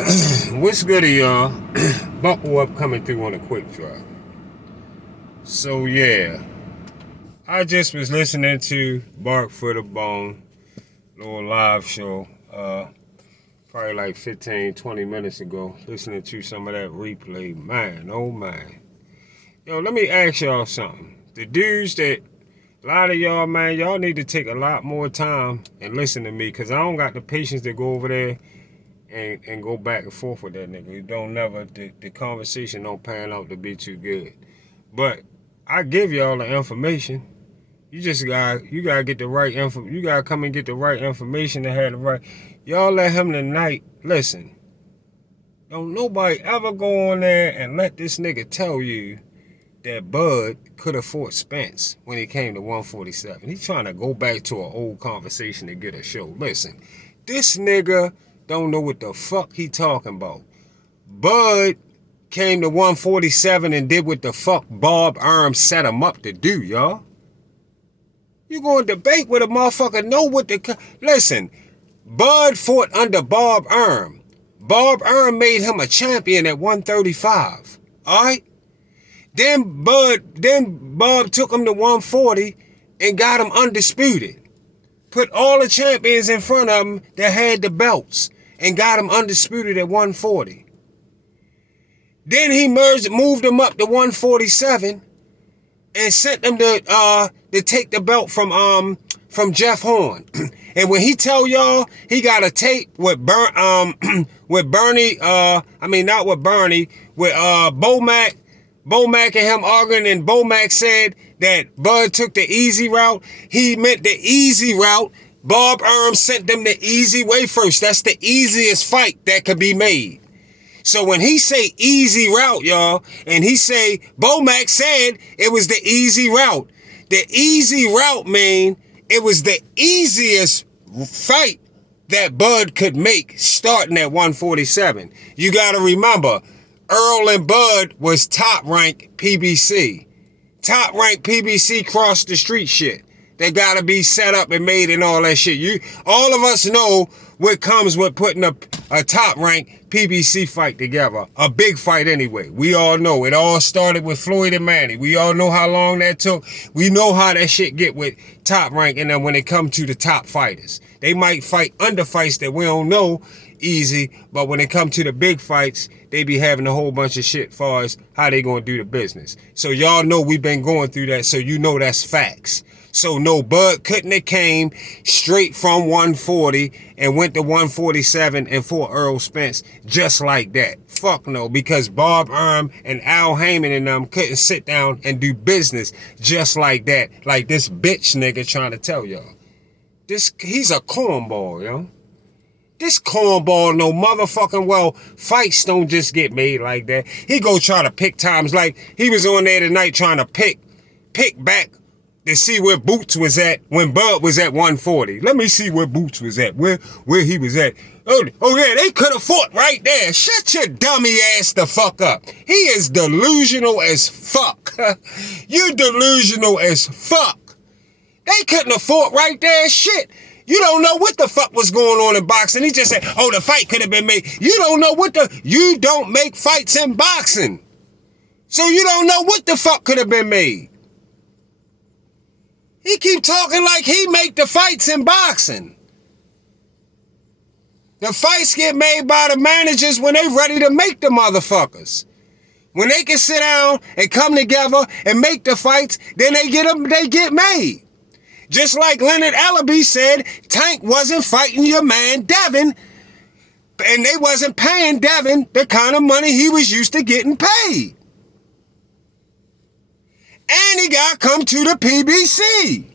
What's good, y'all? Buckle up coming through on a quick drive. So, yeah, I just was listening to Bark for the Bone, little live show, probably like 15, 20 minutes ago, listening to some of that replay. Man, oh man. Yo, let me ask y'all something. The dudes that, a lot of y'all, man, y'all need to take a lot more time and listen to me, because I don't got the patience to go over there and go back and forth with that nigga. You don't never, the conversation don't pan out to be too good. But I give y'all the information. You gotta get the right info. You gotta come and get the right information to have the right. Y'all let him tonight. Listen, don't nobody ever go on there and let this nigga tell you that Bud could have fought Spence when he came to 147. He's trying to go back to an old conversation to get a show. Listen, this nigga don't know what the fuck he talking about. Bud came to 147 and did what the fuck Bob Arm set him up to do, y'all. You going to debate with a motherfucker know what the... Listen, Bud fought under Bob Arm. Bob Arm made him a champion at 135. All right? Then Bob took him to 140 and got him undisputed. Put all the champions in front of him that had the belts and got him undisputed at 140. Then he moved him up to 147 and sent them to take the belt from Jeff Horn. And when he tell y'all he got a tape with with Bernie, not with Bernie, with Bomac and him arguing, and Bomac said that Bud took the easy route. He meant the easy route. Bob Arm sent them the easy way first. That's the easiest fight that could be made. So when he say easy route, y'all, and he say Bomac said it was the easy route. The easy route, man, it was the easiest fight that Bud could make starting at 147. You got to remember, Earl and Bud was top rank PBC. Top rank PBC cross the street shit. They got to be set up and made and all that shit. All of us know what comes with putting a top rank PBC fight together. A big fight anyway. We all know. It all started with Floyd and Manny. We all know how long that took. We know how that shit get with top rank, and then when it comes to the top fighters. They might fight under fights that we don't know easy, but when it comes to the big fights, they be having a whole bunch of shit far as how they gonna do the business. So y'all know we've been going through that, so you know that's facts. So no, Bud couldn't have came straight from 140 and went to 147 and fought Earl Spence just like that. Fuck no, because Bob Arm and Al Heyman and them couldn't sit down and do business just like that. Like this bitch nigga trying to tell y'all. He's a cornball, yo. This cornball no motherfucking well. Fights don't just get made like that. He go try to pick times like he was on there tonight trying to pick back to see where Boots was at when Bud was at 140. Let me see where Boots was at, where he was at. Oh yeah, they could have fought right there. Shut your dummy ass the fuck up. He is delusional as fuck. You delusional as fuck. They couldn't have fought right there. Shit. You don't know what the fuck was going on in boxing. He just said, oh, the fight could have been made. You don't make fights in boxing. So you don't know what the fuck could have been made. He keep talking like he make the fights in boxing. The fights get made by the managers when they ready to make the motherfuckers. When they can sit down and come together and make the fights, then they get made. Just like Leonard Ellaby said, Tank wasn't fighting your man Devin, and they wasn't paying Devin the kind of money he was used to getting paid. And he got come to the PBC.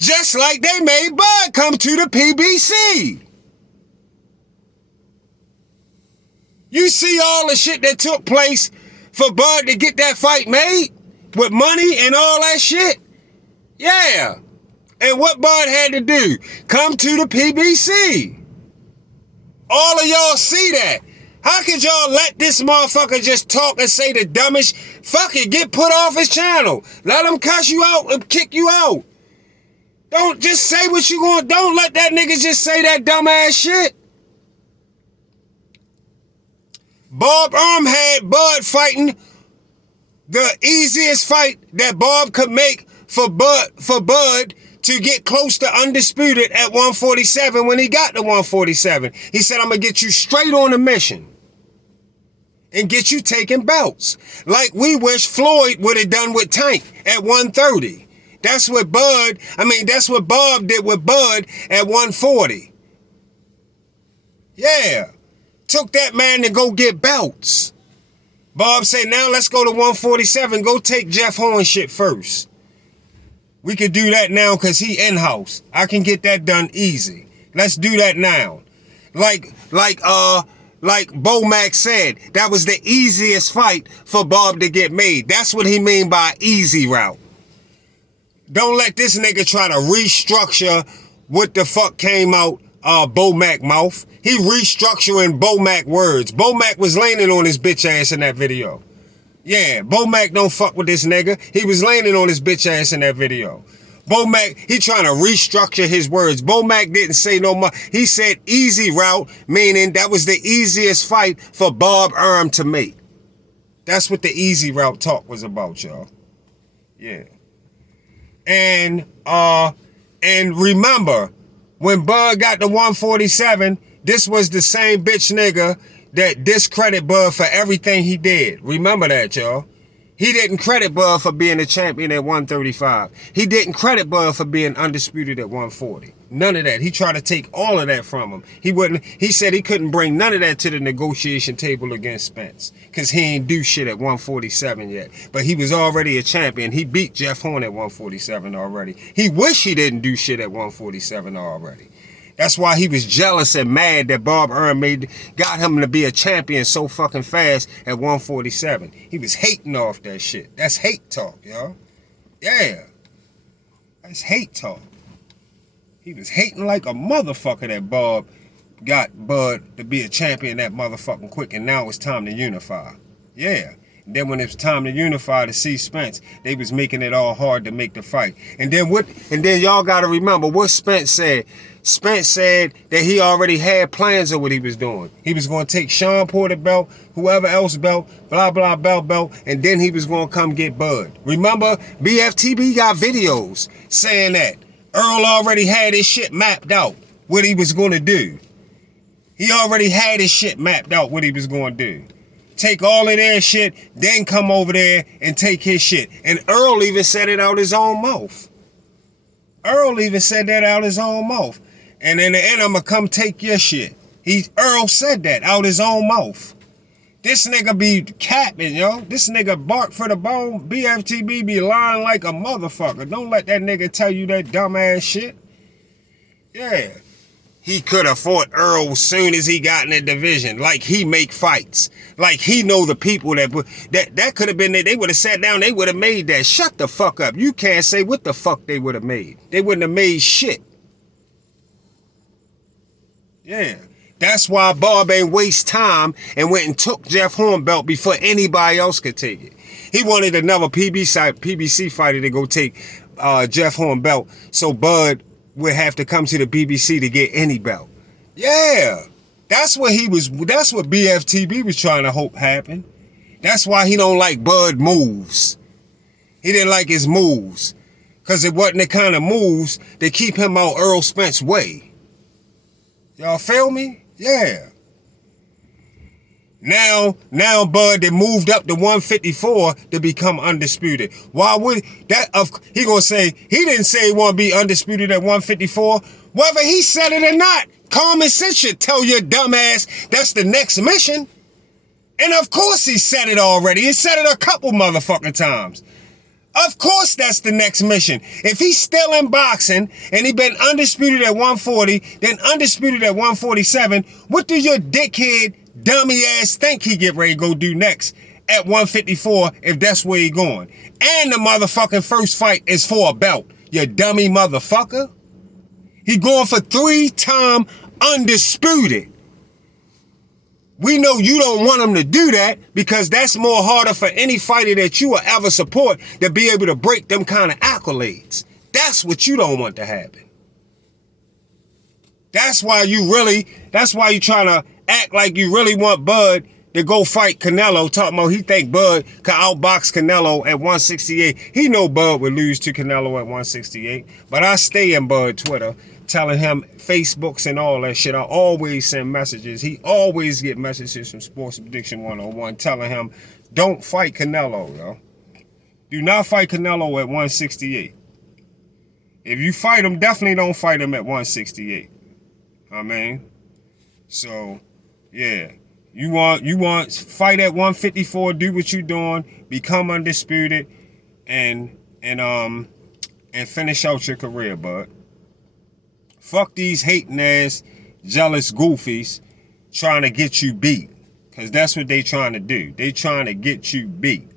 Just like they made Bud come to the PBC. You see all the shit that took place for Bud to get that fight made? With money and all that shit? Yeah. And what Bud had to do? Come to the PBC. All of y'all see that. How could y'all let this motherfucker just talk and say the dumbest? Fuck it, get put off his channel. Let him cuss you out and kick you out. Don't just say what you want. Don't let that nigga just say that dumb ass shit. Bob had Bud fighting the easiest fight that Bob could make for Bud to get close to undisputed at 147 when he got to 147. He said, I'm going to get you straight on a mission and get you taking belts. Like we wish Floyd would have done with Tank at 130. That's what Bob did with Bud at 140. Yeah. Took that man to go get belts. Bob said, now let's go to 147. Go take Jeff Horn shit first. We could do that now because he in-house. I can get that done easy. Let's do that now. Like Bo Mack said, that was the easiest fight for Bob to get made. That's what he mean by easy route. Don't let this nigga try to restructure what the fuck came out Bo Mack mouth. He restructuring Bo Mack words. Bo Mack was landing on his bitch ass in that video. Yeah, Bo Mack don't fuck with this nigga. He was landing on his bitch ass in that video. Bo Mack, he trying to restructure his words. Bo Mack didn't say no more. He said easy route, meaning that was the easiest fight for Bob Arum to make. That's what the easy route talk was about, y'all. Yeah. And remember, when Bud got to 147, this was the same bitch nigga that discredit Bud for everything he did. Remember that, y'all. He didn't credit Bud for being a champion at 135. He didn't credit Bud for being undisputed at 140. None of that. He tried to take all of that from him. He said he couldn't bring none of that to the negotiation table against Spence because he ain't do shit at 147 yet. But he was already a champion. He beat Jeff Horn at 147 already. He wished he didn't do shit at 147 already. That's why he was jealous and mad that Bob Arum got him to be a champion so fucking fast at 147. He was hating off that shit. That's hate talk, y'all. Yeah. That's hate talk. He was hating like a motherfucker that Bob got Bud to be a champion that motherfucking quick, and now it's time to unify. Yeah. And then when it was time to unify to see Spence, they was making it all hard to make the fight. And then y'all gotta remember what Spence said. Spence said that he already had plans of what he was doing. He was going to take Sean Porter belt, whoever else belt, blah, blah, belt, and then he was going to come get Bud. Remember, BFTB got videos saying that. Earl already had his shit mapped out, what he was going to do. He already had his shit mapped out, what he was going to do. Take all of their shit, then come over there and take his shit. And Earl even said it out his own mouth. Earl even said that out his own mouth. And in the end, I'm going to come take your shit. Earl said that out his own mouth. This nigga be capping, yo. This nigga bark for the bone. BFTB be lying like a motherfucker. Don't let that nigga tell you that dumbass shit. Yeah. He could have fought Earl soon as he got in the division. Like he make fights. Like he know the people that could have been there. They would have sat down. They would have made that. Shut the fuck up. You can't say what the fuck they would have made. They wouldn't have made shit. Yeah. That's why Bob ain't waste time and went and took Jeff Horn belt before anybody else could take it. He wanted another PBC fighter to go take Jeff Horn belt so Bud would have to come to the BBC to get any belt. Yeah. That's what BFTB was trying to hope happen. That's why he don't like Bud moves. He didn't like his moves. Because it wasn't the kind of moves that keep him out Earl Spence's way. Y'all feel me? Yeah. Now Bud they moved up to 154 to become undisputed. Why would that? He gonna say he didn't say he want to be undisputed at 154. Whether he said it or not, common sense should tell your dumb ass that's the next mission. And of course he said it already. He said it a couple motherfucking times. Of course that's the next mission. If he's still in boxing and he been undisputed at 140, then undisputed at 147, what do your dickhead dummy ass think he get ready to go do next at 154 if that's where he going? And the motherfucking first fight is for a belt, you dummy motherfucker. He going for 3-time undisputed. We know you don't want him to do that because that's more harder for any fighter that you will ever support to be able to break them kind of accolades. That's what you don't want to happen. That's why you trying to act like you really want Bud to go fight Canelo, talking about he think Bud could outbox Canelo at 168. He know Bud would lose to Canelo at 168. But I stay in Bud Twitter telling him Facebooks and all that shit. I always send messages. He always get messages from Sports Prediction 101 telling him, don't fight Canelo, yo. Do not fight Canelo at 168. If you fight him, definitely don't fight him at 168. I mean, so, yeah. You want fight at 154, do what you doing, become undisputed, and finish out your career, bud. Fuck these hating ass, jealous goofies trying to get you beat. Cause that's what they trying to do. They trying to get you beat.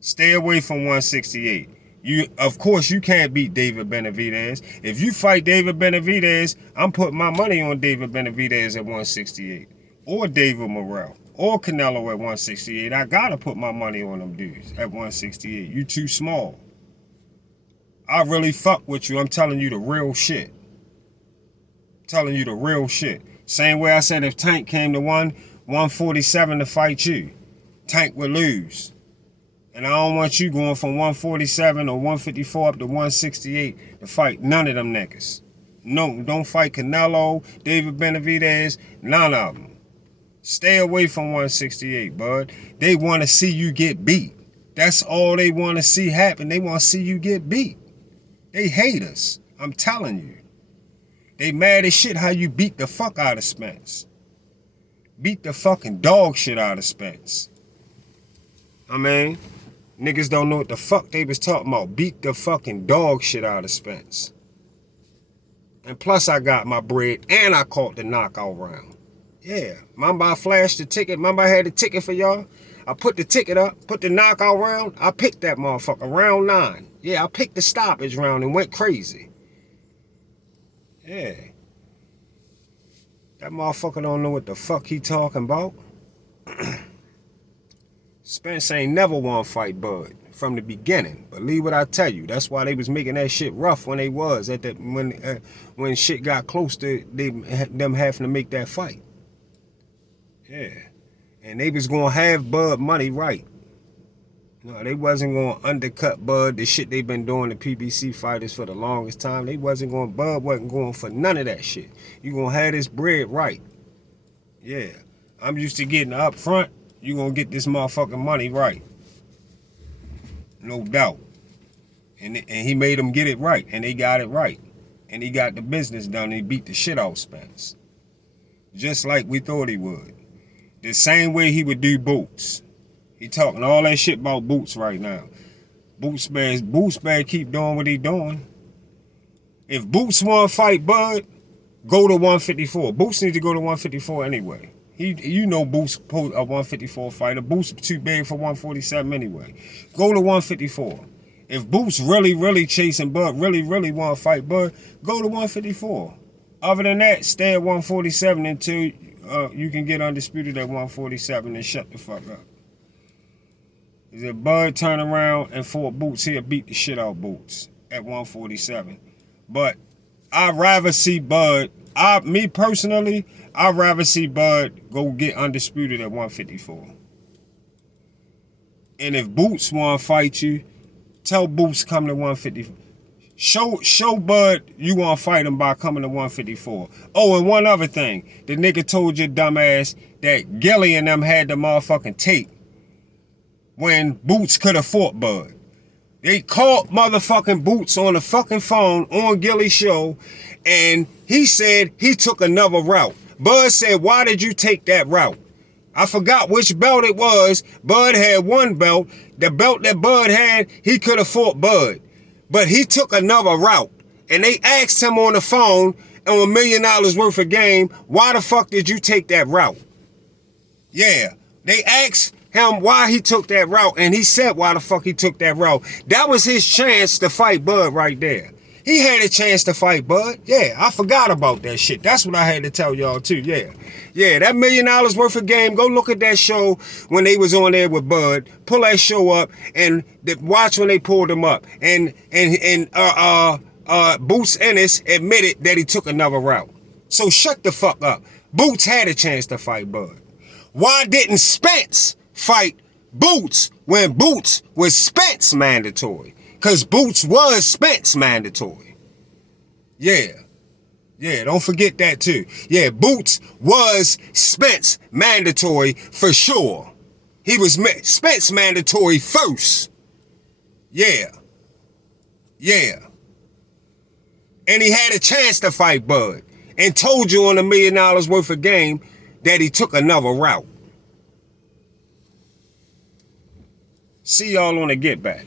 Stay away from 168. Of course, you can't beat David Benavidez. If you fight David Benavidez, I'm putting my money on David Benavidez at 168. Or David Morrell. Or Canelo at 168. I gotta put my money on them dudes at 168. You too small. I really fuck with you. I'm telling you the real shit. Telling you the real shit. Same way I said if Tank came to 147 to fight you, Tank would lose. And I don't want you going from 147 or 154 up to 168 to fight none of them niggas. No, don't fight Canelo, David Benavidez, none of them. Stay away from 168, bud. They want to see you get beat. That's all they want to see happen. They want to see you get beat. They hate us. I'm telling you. They mad as shit how you beat the fuck out of Spence. Beat the fucking dog shit out of Spence. I mean, niggas don't know what the fuck they was talking about. Beat the fucking dog shit out of Spence. And plus I got my bread and I caught the knockout round. Yeah. Remember I flashed the ticket? Remember I had the ticket for y'all? I put the ticket up, put the knockout round. I picked that motherfucker, round 9. Yeah, I picked the stoppage round and went crazy. Yeah. That motherfucker don't know what the fuck he talking about. Spence ain't never want to fight Bud from the beginning. Believe what I tell you. That's why they was making that shit rough when they was at that when shit got close to them having to make that fight. Yeah. And they was gonna have Bud money right. No, they wasn't gonna undercut Bud, the shit they been doing to PBC fighters for the longest time. Bud wasn't going for none of that shit. You gonna have this bread right. Yeah. I'm used to getting up front. You gonna get this motherfucking money right. No doubt. And he made them get it right. And they got it right. And he got the business done and he beat the shit out of Spence. Just like we thought he would. The same way he would do Boots. He talking all that shit about Boots right now. Boots better keep doing what he doing. If Boots want to fight Bud, go to 154. Boots need to go to 154 anyway. You know Boots a 154 fighter. Boots too big for 147 anyway. Go to 154. If Boots really chasing Bud, really want to fight Bud, go to 154. Other than that, stay at 147 until you can get undisputed at 147 and shut the fuck up. If Bud turn around and fought Boots, he'll beat the shit out Boots at 147. But I'd rather see Bud, me personally, I'd rather see Bud go get undisputed at 154. And if Boots want to fight you, tell Boots come to 154. Show Bud you want to fight him by coming to 154. Oh, and one other thing. The nigga told your dumbass that Gilly and them had the motherfucking tape when Boots could have fought Bud. They called motherfucking Boots on the fucking phone on Gilly's show, and he said he took another route. Bud said, why did you take that route? I forgot which belt it was. Bud had one belt. The belt that Bud had, he could have fought Bud. But he took another route. And they asked him on the phone on $1 million worth of game, why the fuck did you take that route? Yeah. They asked him why he took that route, and he said why the fuck he took that route. That was his chance to fight Bud right there. He had a chance to fight Bud. Yeah, I forgot about that shit. That's what I had to tell y'all too. Yeah. Yeah, that $1 million worth of game. Go look at that show when they was on there with Bud. Pull that show up and watch when they pulled him up. And Boots Ennis admitted that he took another route. So shut the fuck up. Boots had a chance to fight Bud. Why didn't Spence fight Boots when Boots was Spence mandatory? Because Boots was Spence mandatory. Yeah. Yeah, don't forget that too. Yeah, Boots was Spence mandatory for sure. He was Spence mandatory first. Yeah. Yeah. And he had a chance to fight Bud. And told you on $1 million worth of game that he took another route. See y'all on the Get Back.